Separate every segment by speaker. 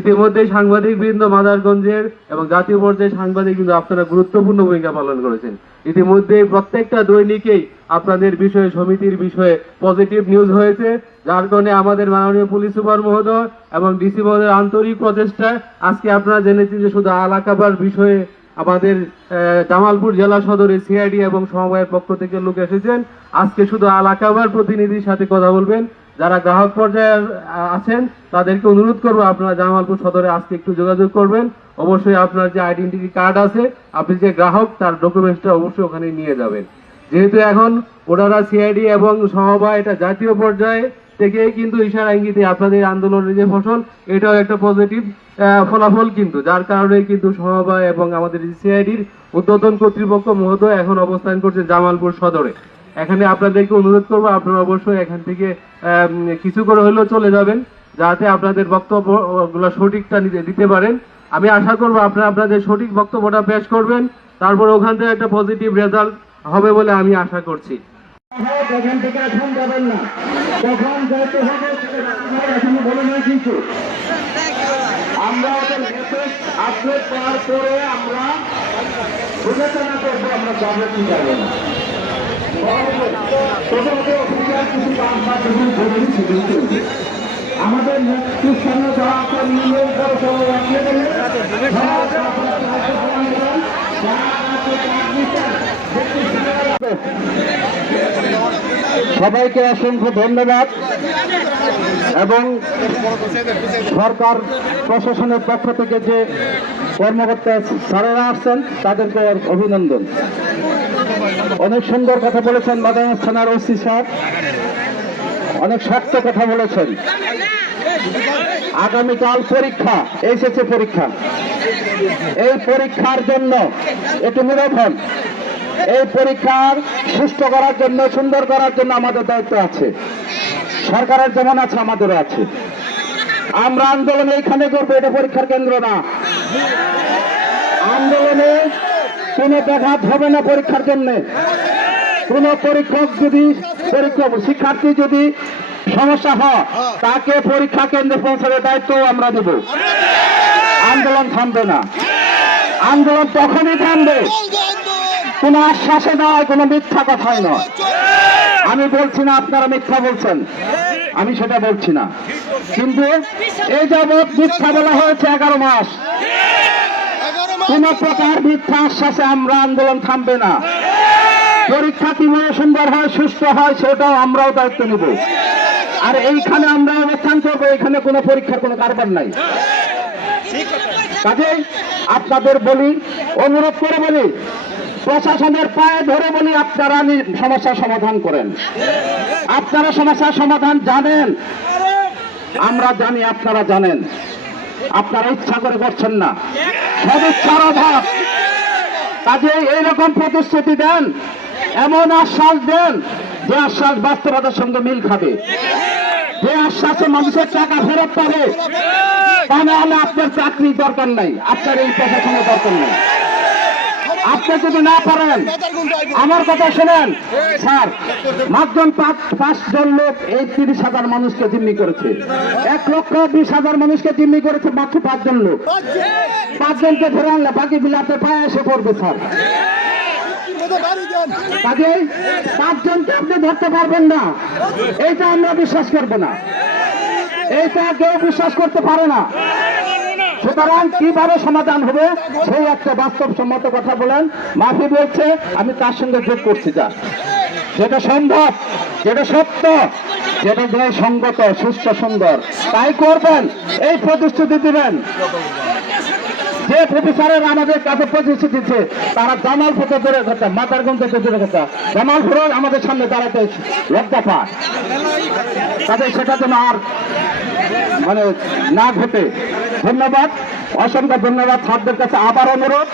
Speaker 1: ইতিমধ্যে সাংবাদিক বৃন্দ মাদারগঞ্জের এবং জাতীয় পর্যায়ে সাংবাদিক কিন্তু আপনারা গুরুত্বপূর্ণ ভূমিকা পালন করেছেন। ইতিমধ্যে প্রত্যেকটা দৈনিকেই আপনাদের বিষয়ে, সমিতির বিষয়ে পজিটিভ নিউজ হয়েছে, যার কারণে আমাদের মাননীয় পুলিশ সুপার মহোদয় এবং ডিসি মহোদয়ের আন্তরিক প্রচেষ্টায় আজকে আপনারা জেনেছেন যে শুধু আলাকাবার বিষয়ে আমাদের জামালপুর জেলা সদরে সিআইডি এবং সমবায়ের পক্ষ থেকে লোক এসেছেন। আজকে শুধু আলাকাবার প্রতিনিধির সাথে কথা বলবেন। যারা গ্রাহক পর্যায়ে আছেন, তাদেরকে অনুরোধ করব আপনারা জামালপুর সদরে আজকে একটু যোগাযোগ করবেন। অবশ্যই আপনার যে আইডেন্টিটি কার্ড আছে, আপনি যে গ্রাহক, তার ডকুমেন্টসটা অবশ্যই ওখানে নিয়ে যাবেন। যেহেতু এখন ওনারা সিআইডি এবং সমবায় এটা জাতীয় পর্যায়ে থেকে কিন্তু ইশারা ইঙ্গিতে আপনাদের আন্দোলনের যে ফসল, এটাও একটা পজিটিভ ফলাফল কিন্তু। যার কারণে কিন্তু সমবায় এবং আমাদের সিআইডির উদ্বোধন কর্তৃপক্ষ মহোদয় এখন অবস্থান করছে জামালপুর সদরে। এখানে আপনাদেরকে অনুরোধ করব, আপনারা অবশ্যই এখান থেকে কিছু করে হলেও চলে যাবেন, যাতে আপনাদের বক্তব্যগুলো সঠিকটা দিতে পারেন। আমি আশা করব আপনারা আপনাদের সঠিক বক্তব্যটা পেশ করবেন, তারপর ওখান থেকে একটা পজিটিভ রেজাল্ট হবে বলে আমি আশা করছি।
Speaker 2: না। আমরা করব আমাদের দেবে সবাইকে অসংখ্য ধন্যবাদ এবং সরকার প্রশাসনের পক্ষ থেকে যে কর্মকর্তা স্যারেরা আসছেন, তাদেরকে অভিনন্দন। অনেক সুন্দর কথা বলেছেন মাদাঙ্গা থানার ওসি স্যার। অনেক শক্ত কথা বলেছেন। আগামীকাল পরীক্ষা, এসেছে পরীক্ষা। এই পরীক্ষার জন্য একটু নীরব হন। এই পরীক্ষার সুস্থ করার জন্য, সুন্দর করার জন্য আমাদের দায়িত্ব আছে। সরকারের যেমন আছে, আমাদেরও আছে। আমরা আন্দোলন এইখানে করব এটা পরীক্ষার কেন্দ্র না। আন্দোলনে কোনো ব্যাঘাত হবে না পরীক্ষার জন্য। কোন পরীক্ষক যদি, পরীক্ষক, শিক্ষার্থী যদি সমস্যা হয়, তাকে পরীক্ষা কেন্দ্রে পৌঁছানোর দায়িত্ব আমরা দেব। আন্দোলন থামবে না। আন্দোলন তখনই থামবে। কোন আশ্বাসে নয়, কোনো মিথ্যা কথাই নয়। আমি বলছি না, আপনারা মিথ্যা বলছেন। আমি সেটা বলছি না। কিন্তু এই যাবৎ মিথ্যা বলা হয়েছে এগারো মাস। কোন প্রকার মিথ্যা আশ্বাসে আমরা আন্দোলন থামবে না। পরীক্ষা কীভাবে সুন্দর হয়, সুস্থ হয়, সেটাও আমরাও দায়িত্ব নেব। আর এইখানে আমরা অবস্থান করব এখানে কোনো পরীক্ষার কোনো কারবার নাই। কাজেই আপনাদের বলি, অনুরোধ করে বলি, প্রশাসনের পায়ে ধরে বলি, আপনারা সমস্যার সমাধান করেন। আপনারা সমস্যার সমাধান জানেন। আমরা জানি, আপনারা জানেন। আপনারা ইচ্ছা করে করছেন না। সদিচ্ছার অভাব। কাজে এইরকম প্রতিশ্রুতি দেন, এমন আশ্বাস দেন, যে আশ্বাস বাস্তবতার সঙ্গে মিল খাবে। যে আশ্বাসে মানুষের টাকা ফেরত পাবে, তা না হলে আপনার চাকরির দরকার নাই, আপনার এই প্রশাসনের দরকার নেই। আপনি যদি না পারেন, আমার কথা শোনেন। স্যার পাঁচ, পাঁচজন লোক এই তিরিশ হাজার মানুষকে জিম্মি করেছে। এক লক্ষ বিশ হাজার মানুষকে জিম্মি করেছে মাত্র পাঁচজন লোক। পাঁচজনকে ধরে আনলে বাকি বিলাতে পায়ে এসে পড়বে, স্যার। কাজেই পাঁচজনকে আপনি ধরতে পারবেন না। এইটা আমরা বিশ্বাস করব না। এইটা কেউ বিশ্বাস করতে পারে না। সুতরাং কীভাবে সমাধান হবে, সেই একটা বাস্তবসম্মত কথা বলেন। মাফি বলছে, আমি তার সঙ্গে যোগ করছি যা? যেটা সম্ভব, যেটা সত্য, যেটা ন্যায় সঙ্গত সুস্থ, সুন্দর। তাই করবেন, এই প্রতিশ্রুতি দিবেন। যে প্রফেসরের আমাদের কাছে প্রতিশ্রুতি দিচ্ছে তারা জামালপুর দূরের কথা, মাতারগঞ্জ দূরের কথা জামালপুর আমাদের সামনে দাঁড়াতে লজ্জা পায়। তাদের সেটা যেন আর মানে না ঘটে। ধন্যবাদ। অসংখ্য ধন্যবাদ ছাত্রদের কাছে আবার অনুরোধ।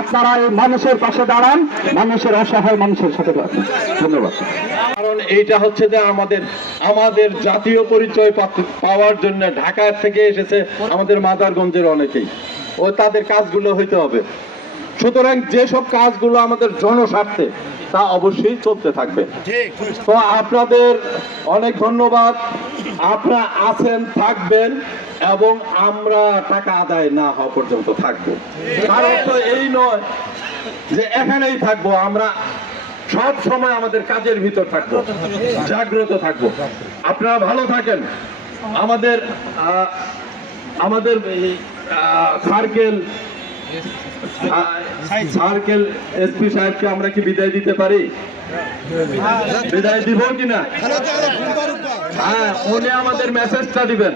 Speaker 2: আপনারা এই মানুষের পাশে দাঁড়ান, মানুষের অসহায় মানুষের সাথে ধন্যবাদ।
Speaker 3: কারণ এইটা হচ্ছে যে আমাদের আমাদের জাতীয় পরিচয় পাওয়ার জন্য ঢাকা থেকে এসেছে আমাদের মাদারগঞ্জের অনেকেই। ও তাদের কাজগুলো হইতে হবে। সুতরাং যেসব কাজগুলো আমাদের জনস্বার্থে, তা অবশ্যই চলতে থাকবে। তো আপনাদের অনেক ধন্যবাদ। আপনারা আছেন, থাকবেন, এবং আমরা টাকা আদায় না হওয়া পর্যন্ত থাকব। কারণ তো এই নয় যে এখানেই থাকব, আমরা সব সময় আমাদের কাজের ভিতর থাকব, জাগ্রত থাকব। আপনারা ভালো থাকেন। আমাদের আমাদের সার্কেল সার্কেল এসপি সাহেবকে আমরা কি বিদায় দিতে পারি? বিদায় দিব কিনা? হ্যাঁ উনি আমাদের মেসেজটা দিবেন।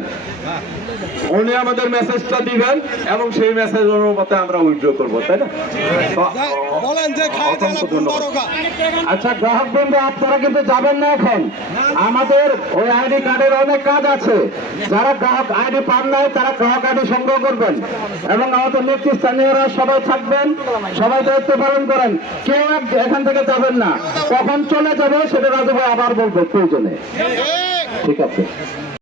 Speaker 3: উনি আমাদের মেসেজটা দিবেন এবং সেই মেসেজ অনুমতে আমরা উইথড্র করব তাই না?
Speaker 2: আচ্ছা গ্রাহক বন্ধু আপনারা কিন্তু যাবেন না এখন। আমাদের ওই আইডি কার্ডের অনেক কাজ আছে। যারা গ্রাহক আইডি পান নাই তারা গ্রাহক আইডি সংগ্রহ করবেন। এবং আমাদের নেতৃস্থানীয়রা সবাই থাকবেন। সবাই দায়িত্ব পালন করেন। কেউ এখান থেকে যাবেন না। কখন চলে যাবে সেটা রাজভাই আবার বলব প্রয়োজনে। ঠিক আছে।